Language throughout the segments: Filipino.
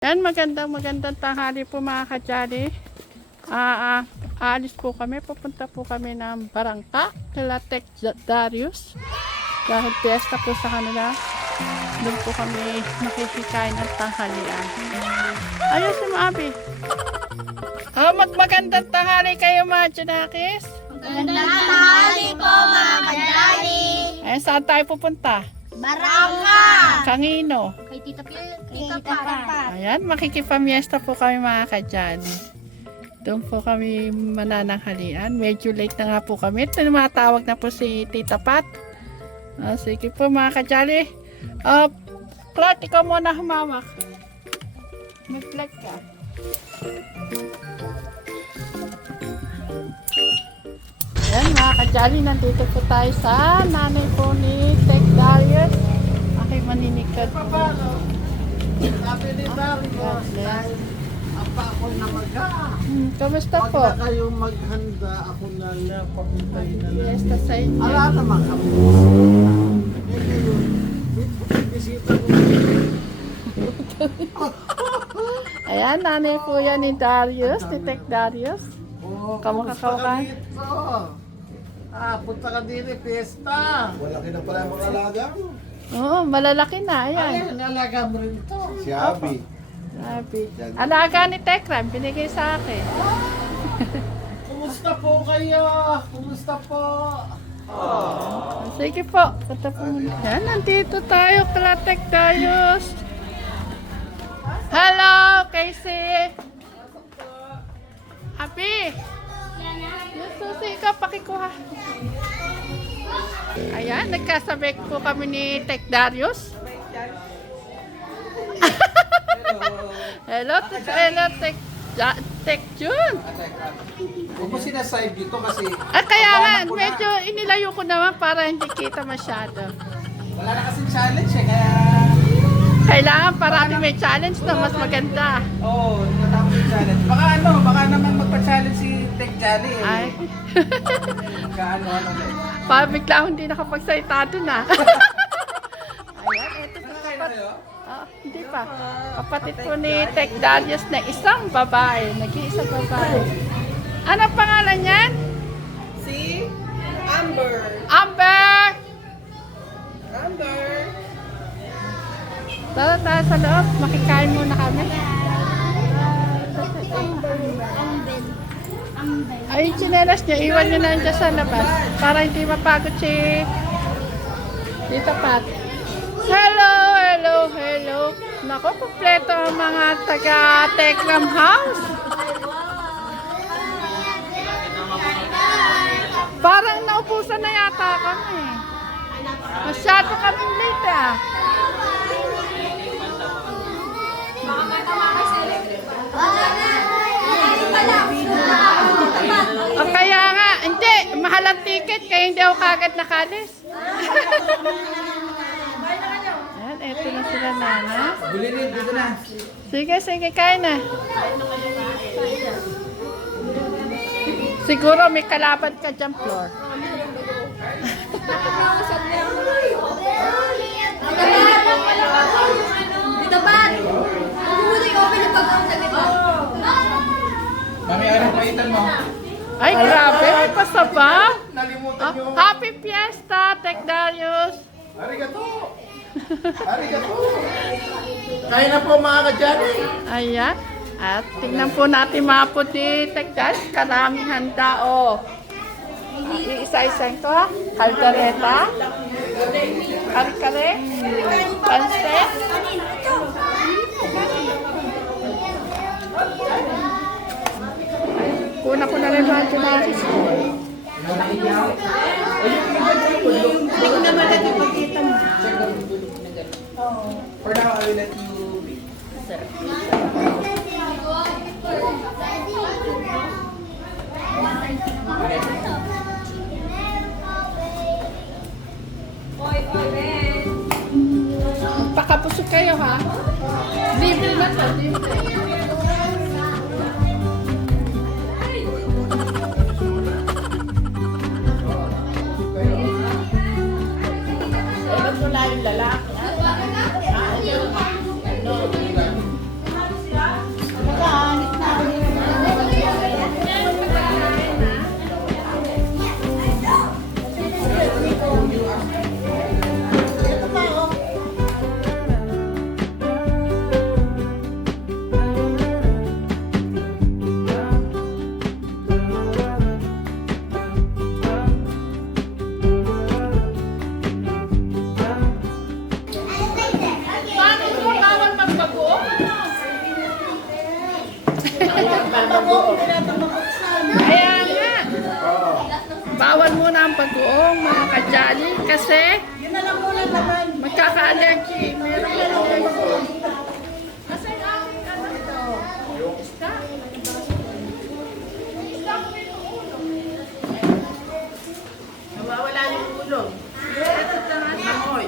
Yan, magandang tanghali po mga kadyali. Aalis po kami, pupunta po kami ng Barangka, kila Tek Darius. Dahil piyesta po sa kanila, doon po kami makikikain ng tanghalian. Ayos si Mabi. Magandang tanghali kayo mga Junakis. Magandang tanghali po mga kadyali. Saan tayo pupunta? Barangka. Kangino. Kay Tita Pat. Ayan, makikipamiesta po kami mga kadyali. Doon po kami manananghalian. Medyo late na nga po kami. Tumatawag na po si Tita Pat. Sige po mga kadyali. Clark, ikaw muna humawak. Mag-vlog ka. Ayan mga kadyali, nandito po tayo sa nanay po ni Tek Darius. Aking maninikad po. Sabi ni Darius, dahil apa ako na Kamusta Pag po? na kayo maghanda, ako na lang papitay na lang. Fiesta sa inyo. Ala naman kami. Bisita ko. Ayan, nanay po yan ni Darius, ni Tek Darius. Kamusta Kamukha-kamukha. ka dito? Punta ka dito, piyesta. Malaki na pala ang mga alaga mo. Oo, malalaki na. Ayan. Ay, nalaga mo rin to. Si Abby. Sabi. Alaga ni Tekram, binigay sa akin. Kumusta po kayo? Kumusta po? Sige po, punta po muna. Yan, nandito tayo, kala Tek Darius. Hello, Casey. Happy. Yung susi ka, pakikuha. Ayan, nagkasabik po kami ni Tek Darius. Hello, Tek Jun. Huwag mo sinaside dito kasi Kaya nga, medyo inilayo ko naman para hindi kita masyado. wala na kasing challenge eh, kaya Kailangan parati may challenge na mas maganda. oo, natapos yung challenge. Baka naman magpa-challenge si Tek Jolly eh. Ay, Kaano eh. para bigla akong hindi nakapagsalita doon ah. Ayan, eto po Kain na kayo? hindi pa. Kapatid po ni Tek Darius na isang babae. Nag-iisang babae. Ano pangalan niyan? Si Amber. Amber! Amber. Tara tayo sa loob. Makikain muna kami. Ay, yung tsinelas niya, iwan niyo na dyan sa labas. Para hindi mapagod si Tita Pat. Hello, hello, hello. Naku, kompleto ang mga taga-Tekram House. Parang naupusan na yata kami. Masyado kaming late ah. Kaya nga, hindi, mahal ang ticket, kaya hindi ako kagad nakalis. Ayan, eto na sila nana. Bulinid, dito na. Sige, kain na. Siguro may kalaban ka dyan, Flor. Tita Pat. Bumuli ko pinapagawa sa dito. Mami, anong paitan mo? Ay, grabe, may pasabaw. Nalimutan yung... Happy Fiesta, Tek Darius. Arigato! Arigato! Kain na po mga kadyari. Ayan. At tingnan po natin mga puti, Tek Darius. Karaming handa, oh. Iisa-isa ito, ha? Caldereta. Kare-kare. Pansit. Kuna ko na rin mga Junakis. Hindi ko naman lagi pagkita mo. For now, I will let you be. Magpakapusok kayo, ha? Libre na to, libre. Ba't wala yung lalaki? Kaya nga. Bawal muna ang pag-uong mga kajali kasi Yun na lang muna naman. magkaka-allergy. Meron na lang pag-uong. Kasi ang aking ano ito. Isda. Isda ko may ulo. Nawawala yung ulo. Amoy.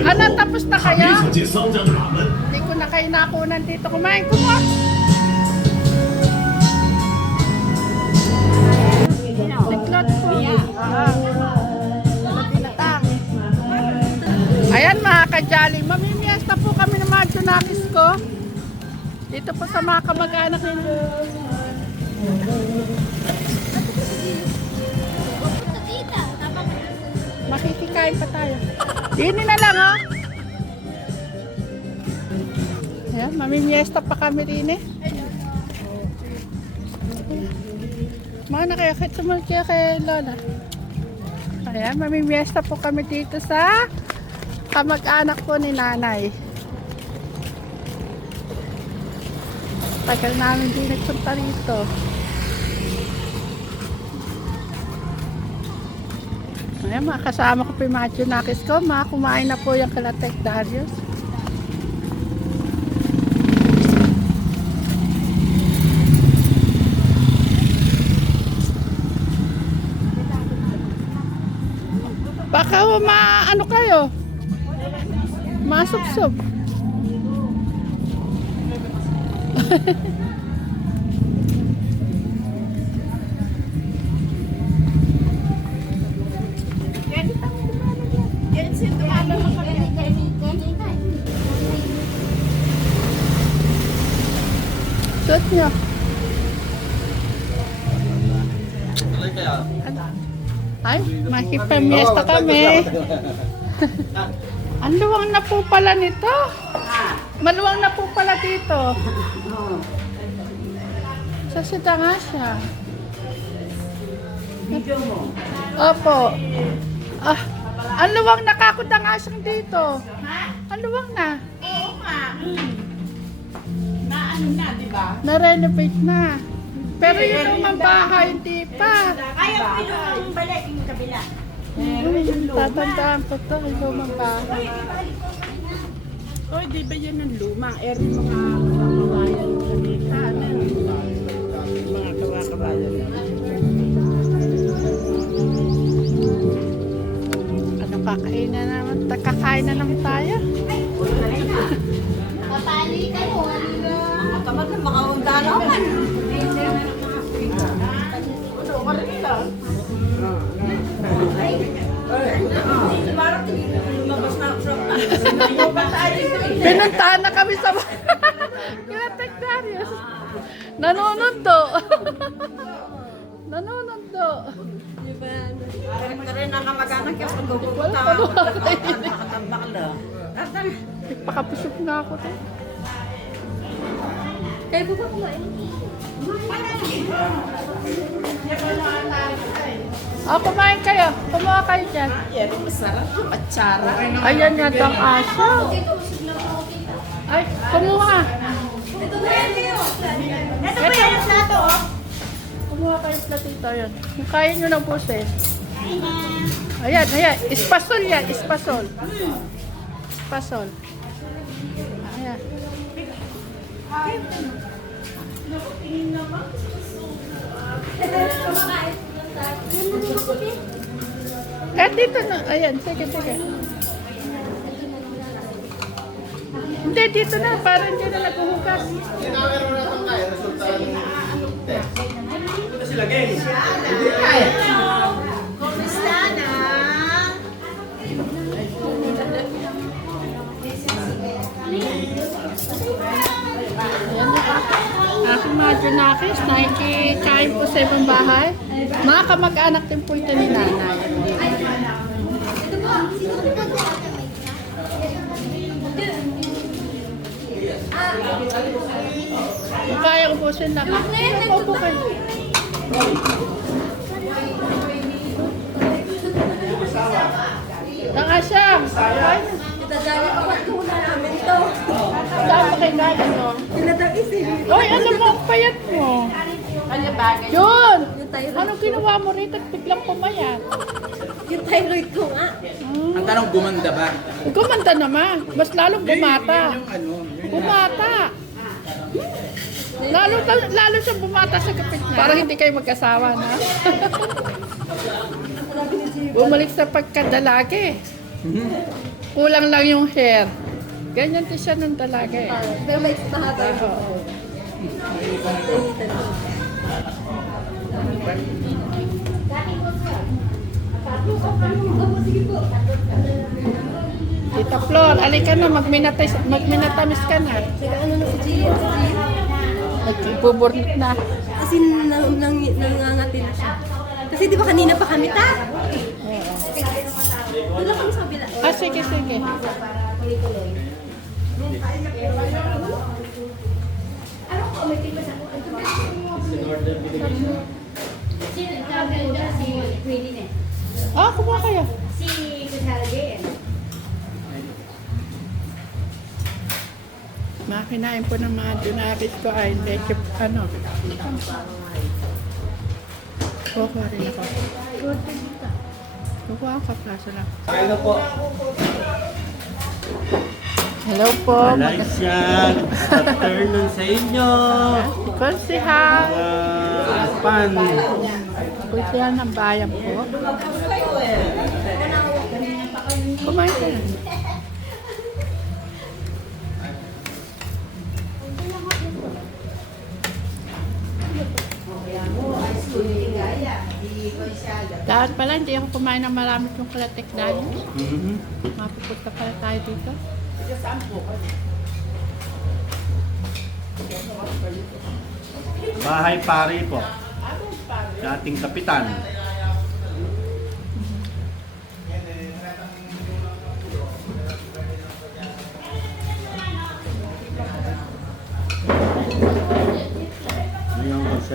Ano, tapos na 他 kaya? 别想进桑家的大门。 Hindi ko na kayo nakunan dito. Kumain ko mo. Siklot po. Ayan mga kajali, mamimiesta po kami ng mga Junakis ko. Dito po sa mga kamag-anak nila. Makikikain pa tayo. Dini na lang, ha? Ayan, mamimiesta pa kami rin, eh. Mga nakayakit sumunod kaya kay Lola. Ayan, mamimiesta po kami dito sa kamag-anak po ni nanay. Tagal namin din nagpunta rito. Ayan, mga kasama ko po yung mga Junakis ko. Mga kumain na po yung kala Tech Darius. Baka ano kayo? Masubsob. Suot nyo. Ano? Ay, makipamiesta kami. Ang luwang na po pala nito. Maluwang na po pala dito. Sa sita nga siya. Video mo. Opo. Ah, ang luwang nakakuda nga siyang dito. Ang luwang na. Oo nga. Na ano na, di ba? Na-renovate na. Pero yung lumang bahay, hindi pa. Kaya ko yung balik yung kabila. Tatandaan ko to, yung lumang bahay. Oy, di ba yan ang luma? Eri mga kawayan kanina. Ano? Mga kawayan. Ano kakain na naman? Kakain na naman tayo. Papali kayo. Mga tamad na makaundalaw man. Pinuntahan na kami sa kila Tech Darius. Nanonondo. Nanonondo. Kare na kamag-anak yung pagkukuta. Nakatambak lang. Nagpakapusok na ako to. Kayo po ba kumain? Kumain kayo. Kumuha kayo dyan. Yan, masarap yung atsara. Ayan nga itong aso. Ay, kumuha. Ito ba yan yung plato, oh? Kumuha kayo platito yun. Kung kaya nyo ng buses. Ayan, ayan. Espasol yan, espasol. Espasol. Ayan. Dito na. Ayan, sige, sige. Hindi, dito na. Parang hindi na naghuhugas. Kumusta na? Ayan na. Aking mga Junakis, nakikikain po sa ibang bahay. Mga kamag-anak din po ito ni nanay. Ito po. Sino ko ba? Kung kaya ko po sila. Opo kayo. Tanga siya. Kain. Itadali pa ba ito na namin to? Saan pa kayo galing mo? Tinatagis eh. Oy, alam mo, ang payat mo. Ano bagay? Yun! Yung thyroid. Anong ginawa mo rito at biglang pumayat? Yung thyroid ko nga. Ang tanong, gumanda ba? Gumanda naman. Mas lalong bumata. Yung ano, Bumata. Lalo siyang bumata sa kapit niya. Para hindi kayo magkasawa na. Bumalik sa pagkadalage. Kulang lang yung hair. Ganyan din siya ng dalaga eh. Pero may mahaba. Oo. Tita Flor, alika na, magminatamis ka na. Saka ano na si Gia? Nagbuburnik na. Kasi nangangati na siya. Kasi di ba kanina pa kami ta? Doon lang kami sa kabila. Ah, sige, sige. Ano ko, may tipas ako. Si Queenie eh. Ah, kumuha kayo. Si Gonzalo Makinain po ng mga dunabit ko ay medyo ano. Kukuha rin ako. Kukuha ako, kaso lang. Ano po? Hello po. Malaysian, afternoon sa inyo. Konsihan. Pan. Konsihan ng bayan po. Kumain ka na. Dapat pala, hindi ako kumain ng marami yung kalatek dahil. Mapupunta pala tayo dito. Bahay pari po. Dating kapitan.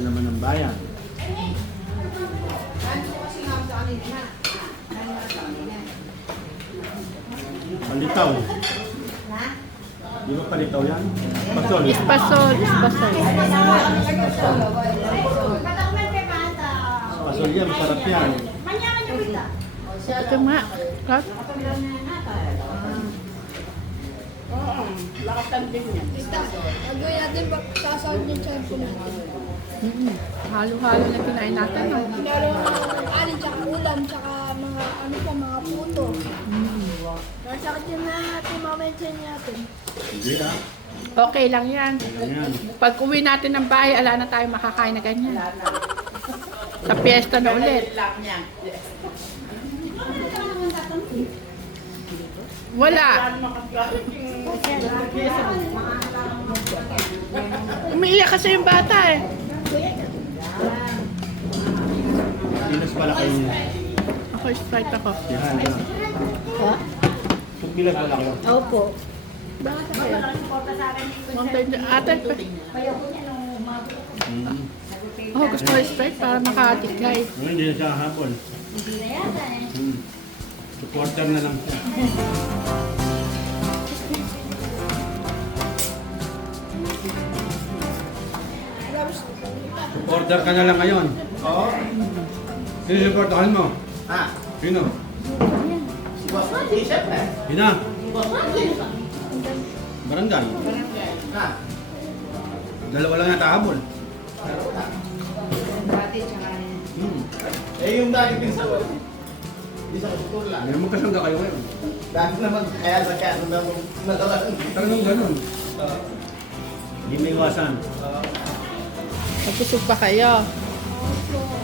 kapital naman ng bayan. Palitaw. Di ba palitaw yan? Pasol. Ispasol, ispasol. Pasol yan, masarap yan. Ito nga. Kat? Oo, lakatan din niya. Gagawin natin pag sasawag yung champo natin. Halo-halo na kinain natin. No? Meron alin, tsaka ulam, tsaka mga ano pa, mga puto. Masakit yun natin, mamaya dyan natin. Hindi ah. Okay lang yan. Ganyan. Pag uwi natin ng bahay, ala na tayo makakain na ganyan. Sa piyesta na ulit. Lap niya. Wala. Umiiyak kasi yung bata eh. Pinas pala kayo niya. Ako, Sprite ako. Yan, yan. Pinas pala kayo. Opo. Bakit kaya? Ate, oh, gusto ko yung Sprite para makatikay. Hindi na siya hapon. Supporter na lang siya. Supporter ka na lang ngayon. Oo. Sino supportahan mo? Ha? Sino? Sino? Barangay. Ha? Dalawa lang natahabol. Eh, yung dati din sa hindi sa kultura lang. Hindi naman kasangga kayo ngayon. Dati naman, kaya sa kaso na nalaman. Talagang ganun. Hindi may iwasan. Magkusog pa kayo. Opo.